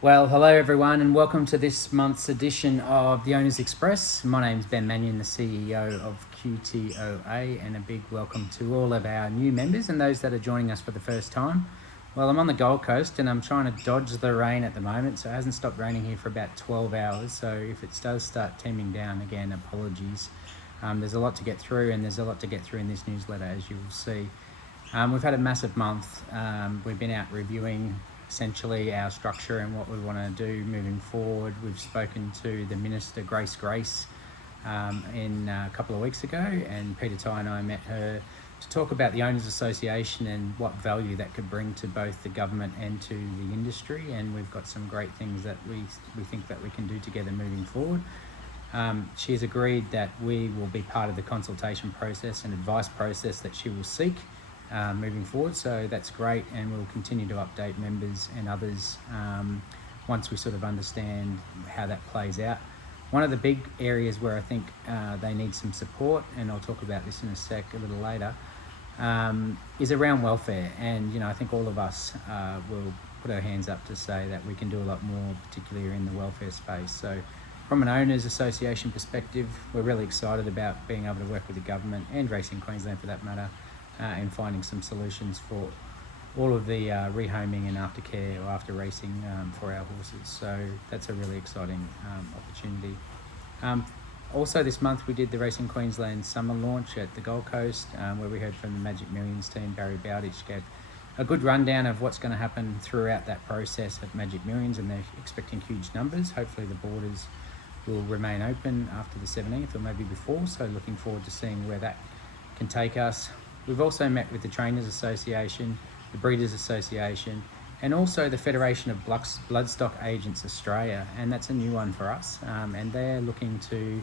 Well, hello everyone, and welcome to this month's edition of the Owners Express. My name's Ben Mannion, the CEO of QTOA, and a big welcome to all of our new members and those that are joining us for the first time. Well, I'm on the Gold Coast and I'm trying to dodge the rain at the moment, so it hasn't stopped raining here for about 12 hours. So if it does start teeming down again, apologies. There's a lot to get through, and there's a lot to get through in this newsletter, as you will see. We've had a massive month. We've been out reviewing essentially our structure and what we want to do moving forward. We've spoken to the Minister, Grace, in a couple of weeks ago, and Peter Ty and I met her to talk about the Owners Association and what value that could bring to both the government and to the industry. And we've got some great things that we think that we can do together moving forward. She has agreed that we will be part of the consultation process and advice process that she will seek moving forward, so that's great, and we'll continue to update members and others once we sort of understand how that plays out. One of the big areas where I think they need some support, and I'll talk about this in a little later, is around welfare. And I think all of us will put our hands up to say that we can do a lot more, particularly in the welfare space. So from an Owners Association perspective, we're really excited about being able to work with the government and Racing Queensland for that matter, and finding some solutions for all of the rehoming and aftercare or after racing for our horses. So that's a really exciting opportunity. Also this month we did the Racing Queensland summer launch at the Gold Coast, where we heard from the Magic Millions team. Barry Bowditch gave a good rundown of what's going to happen throughout that process at Magic Millions, and they're expecting huge numbers. Hopefully the borders will remain open after the 17th or maybe before, so looking forward to seeing where that can take us. We've also met with the Trainers Association, the Breeders Association, and also the Federation of Bloodstock Agents Australia, and that's a new one for us, and they're looking to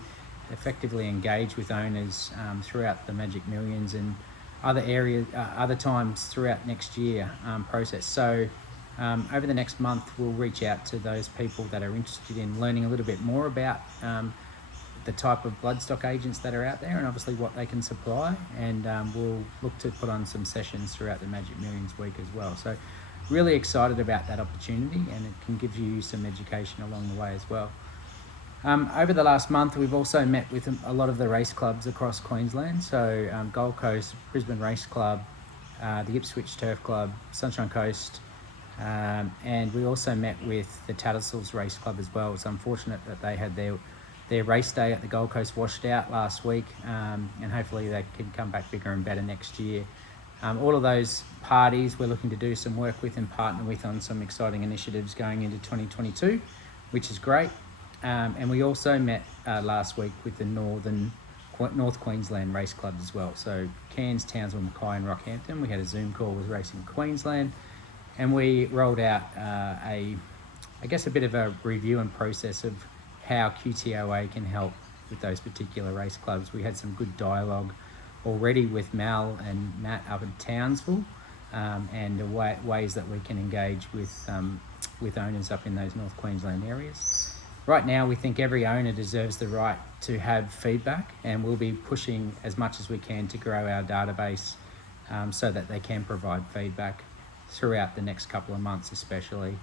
effectively engage with owners throughout the Magic Millions and other areas, other times throughout next year process. So over the next month we'll reach out to those people that are interested in learning a little bit more about the type of bloodstock agents that are out there, and obviously what they can supply, and we'll look to put on some sessions throughout the Magic Millions week as well. So really excited about that opportunity, and it can give you some education along the way as well. Over the last month we've also met with a lot of the race clubs across Queensland, so Gold Coast, Brisbane Race Club, the Ipswich Turf Club, Sunshine Coast, and we also met with the Tattersalls Race Club as well. It's unfortunate that they had their race day at the Gold Coast washed out last week, and hopefully they can come back bigger and better next year. All of those parties we're looking to do some work with and partner with on some exciting initiatives going into 2022, which is great. And we also met last week with the North Queensland Race Clubs as well. So Cairns, Townsville, Mackay and Rockhampton. We had a Zoom call with Racing Queensland, and we rolled out a bit of a review and process of how QTOA can help with those particular race clubs. We had some good dialogue already with Mal and Matt up in Townsville, and ways that we can engage with owners up in those North Queensland areas. Right now we think every owner deserves the right to have feedback, and we'll be pushing as much as we can to grow our database so that they can provide feedback throughout the next couple of months especially.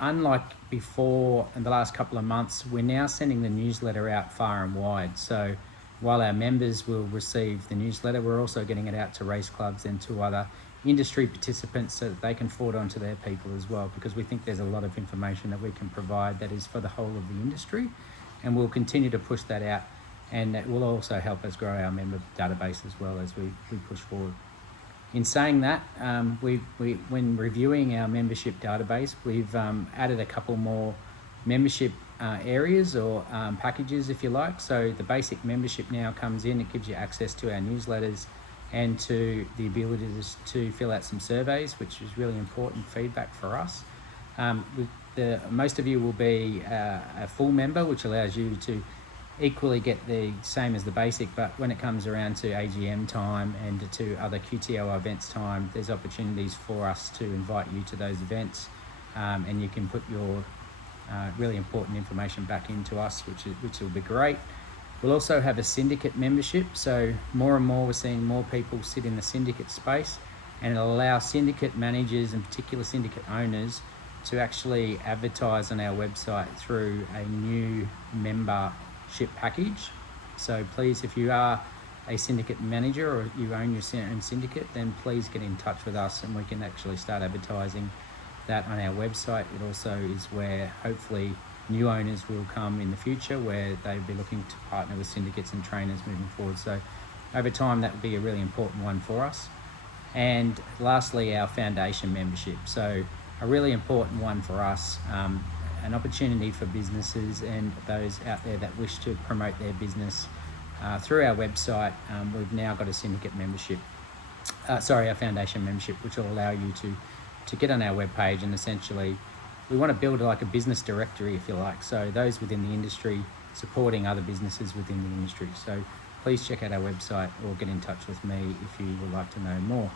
Unlike before in the last couple of months, we're now sending the newsletter out far and wide. So while our members will receive the newsletter, we're also getting it out to race clubs and to other industry participants so that they can forward on to their people as well, because we think there's a lot of information that we can provide that is for the whole of the industry, and we'll continue to push that out, and that will also help us grow our member database as well as we push forward. In saying that, when reviewing our membership database, we've added a couple more membership areas or packages, if you like. So the basic membership now comes in. It gives you access to our newsletters and to the ability to fill out some surveys, which is really important feedback for us. Most of you will be a full member, which allows you to equally get the same as the basic, but when it comes around to AGM time and to other QTO events time, there's opportunities for us to invite you to those events, and you can put your really important information back into us, which will be great. We'll also have a syndicate membership, so more and more we're seeing more people sit in the syndicate space, and it'll allow syndicate managers and particular syndicate owners to actually advertise on our website through a new membership package. So please, if you are a syndicate manager or you own your own syndicate, then please get in touch with us and we can actually start advertising that on our website. It also is where hopefully new owners will come in the future, where they'll be looking to partner with syndicates and trainers moving forward. So over time, that would be a really important one for us. And lastly, our foundation membership. So a really important one for us, an opportunity for businesses and those out there that wish to promote their business through our website. We've now got a syndicate membership, our foundation membership, which will allow you to get on our webpage, and essentially we want to build like a business directory, if you like. So those within the industry supporting other businesses within the industry. So please check out our website or get in touch with me if you would like to know more.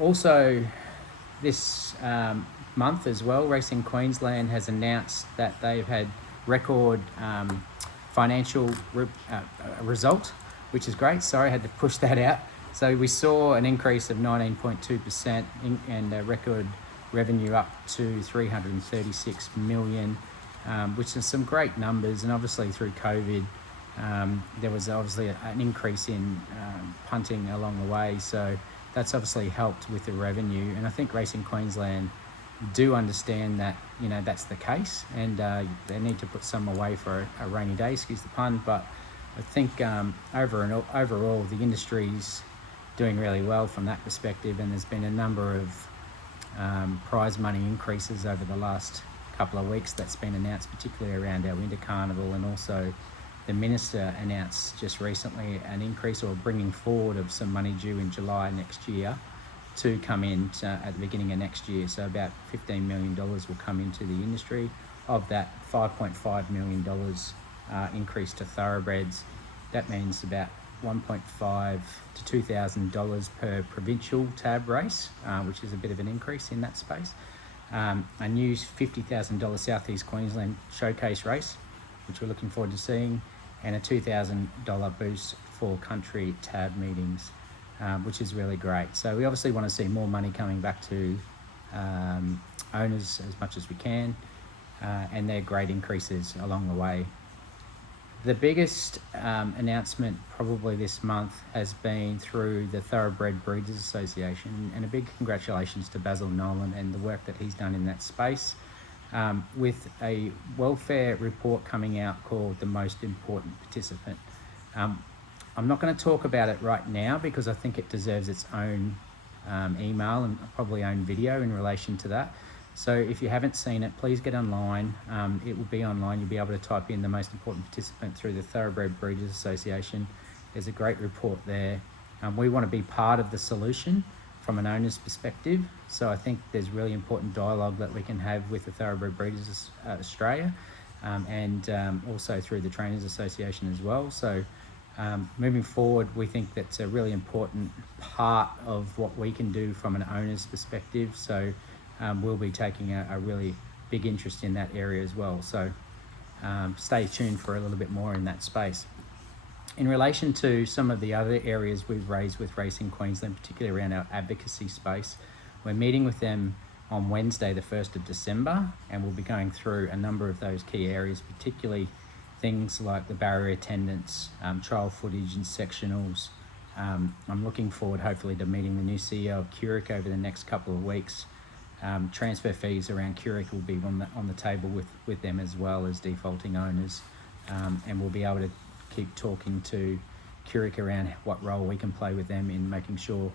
Also, this month as well, Racing Queensland has announced that they've had record financial result, which is great. Sorry, I had to push that out. So we saw an increase of 19.2% and a record revenue up to 336 million, which is some great numbers. And obviously through COVID, there was obviously an increase in punting along the way. So that's obviously helped with the revenue. And I think Racing Queensland do understand that, you know, that's the case, and they need to put some away for a rainy day, excuse the pun. But I think overall the industry's doing really well from that perspective, and there's been a number of prize money increases over the last couple of weeks that's been announced, particularly around our winter carnival, and also the minister announced just recently an increase or bringing forward of some money due in July next year to come in at the beginning of next year. So about $15 million will come into the industry. Of that, $5.5 million increase to thoroughbreds. That means about $1,500 to $2,000 per provincial tab race, which is a bit of an increase in that space. A new $50,000 Southeast Queensland showcase race, which we're looking forward to seeing, and a $2,000 boost for country tab meetings, which is really great. So we obviously want to see more money coming back to owners as much as we can, and they're great increases along the way. The biggest announcement probably this month has been through the Thoroughbred Breeders Association, and a big congratulations to Basil Nolan and the work that he's done in that space, with a welfare report coming out called The Most Important Participant. I'm not going to talk about it right now because I think it deserves its own email and probably own video in relation to that. So if you haven't seen it, please get online. It will be online. You'll be able to type in the most important participant through the Thoroughbred Breeders Association. There's a great report there. We want to be part of the solution from an owner's perspective. So I think there's really important dialogue that we can have with the Thoroughbred Breeders Australia, and also through the Trainers Association as well. So moving forward, we think that's a really important part of what we can do from an owner's perspective. So we'll be taking a really big interest in that area as well. So stay tuned for a little bit more in that space. In relation to some of the other areas we've raised with Racing Queensland, particularly around our advocacy space, we're meeting with them on Wednesday, the 1st of December, and we'll be going through a number of those key areas, particularly things like the barrier attendance, trial footage and sectionals. I'm looking forward hopefully to meeting the new CEO of QTOA over the next couple of weeks. Transfer fees around QTOA will be on the table with them as well as defaulting owners, and we'll be able to keep talking to QTOA around what role we can play with them in making sure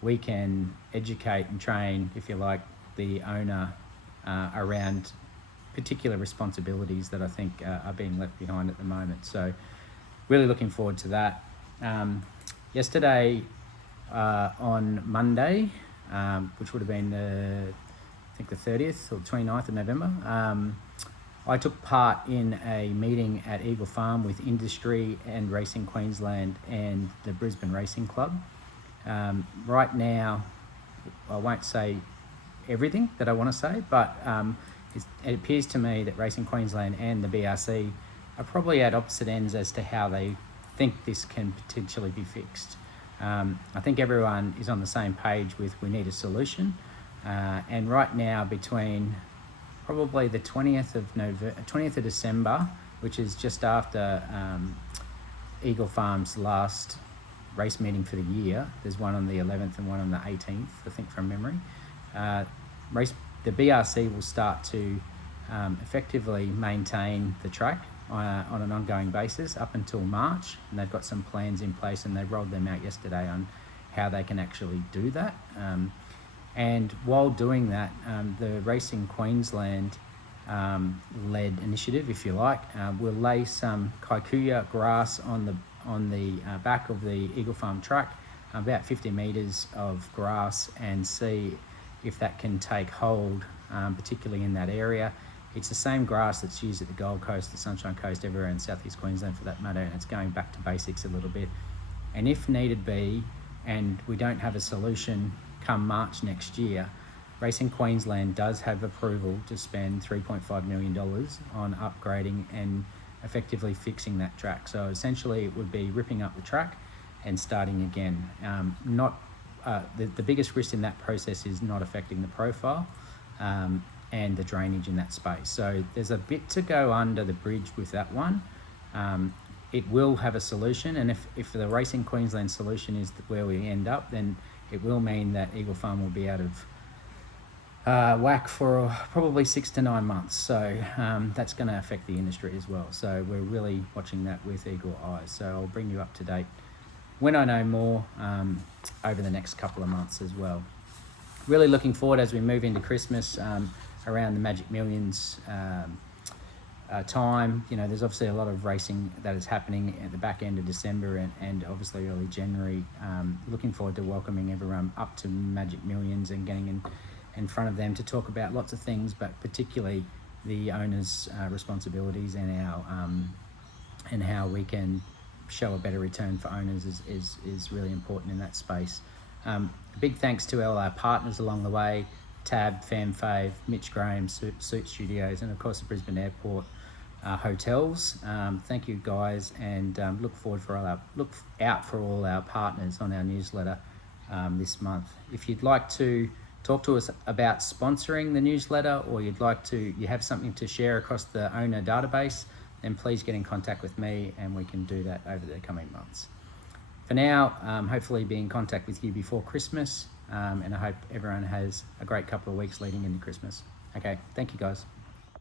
we can educate and train, if you like, the owner around particular responsibilities that I think are being left behind at the moment. So really looking forward to that. Yesterday on Monday, which would have been I think the 30th or 29th of November, I took part in a meeting at Eagle Farm with industry and Racing Queensland and the Brisbane Racing Club. Right now, I won't say everything that I want to say, but it appears to me that Racing Queensland and the BRC are probably at opposite ends as to how they think this can potentially be fixed. I think everyone is on the same page with we need a solution. And right now, between probably the 20th of December, which is just after Eagle Farm's last race meeting for the year. There's one on the 11th and one on the 18th, I think, from memory. The BRC will start to effectively maintain the track on an ongoing basis up until March, and they've got some plans in place, and they rolled them out yesterday on how they can actually do that. And while doing that, the Racing Queensland led initiative, if you like, will lay some kikuyu grass on the back of the Eagle Farm track, about 50 metres of grass, and see if that can take hold, particularly in that area. It's the same grass that's used at the Gold Coast, the Sunshine Coast, everywhere in South East Queensland for that matter, and it's going back to basics a little bit. And if needed be, and we don't have a solution come March next year, Racing Queensland does have approval to spend $3.5 million on upgrading and effectively fixing that track. So essentially it would be ripping up the track and starting again. The biggest risk in that process is not affecting the profile and the drainage in that space. So there's a bit to go under the bridge with that one. It will have a solution, and if the Racing Queensland solution is where we end up, then it will mean that Eagle Farm will be out of whack for probably 6 to 9 months. So that's going to affect the industry as well. So we're really watching that with eagle eyes. So I'll bring you up to date when I know more over the next couple of months as well. Really looking forward as we move into Christmas, around the Magic Millions time. You know, there's obviously a lot of racing that is happening at the back end of December and obviously early January. Looking forward to welcoming everyone up to Magic Millions and getting in front of them to talk about lots of things, but particularly the owners' responsibilities and our and how we can show a better return for owners is really important in that space. Big thanks to all our partners along the way: Tab, FamFave, Mitch Graham, Suit Studios, and of course the Brisbane Airport hotels. Thank you guys, and look out for all our partners on our newsletter this month. If you'd like to talk to us about sponsoring the newsletter, or you have something to share across the owner database, then please get in contact with me and we can do that over the coming months. For now, hopefully be in contact with you before Christmas, and I hope everyone has a great couple of weeks leading into Christmas. Okay, thank you guys.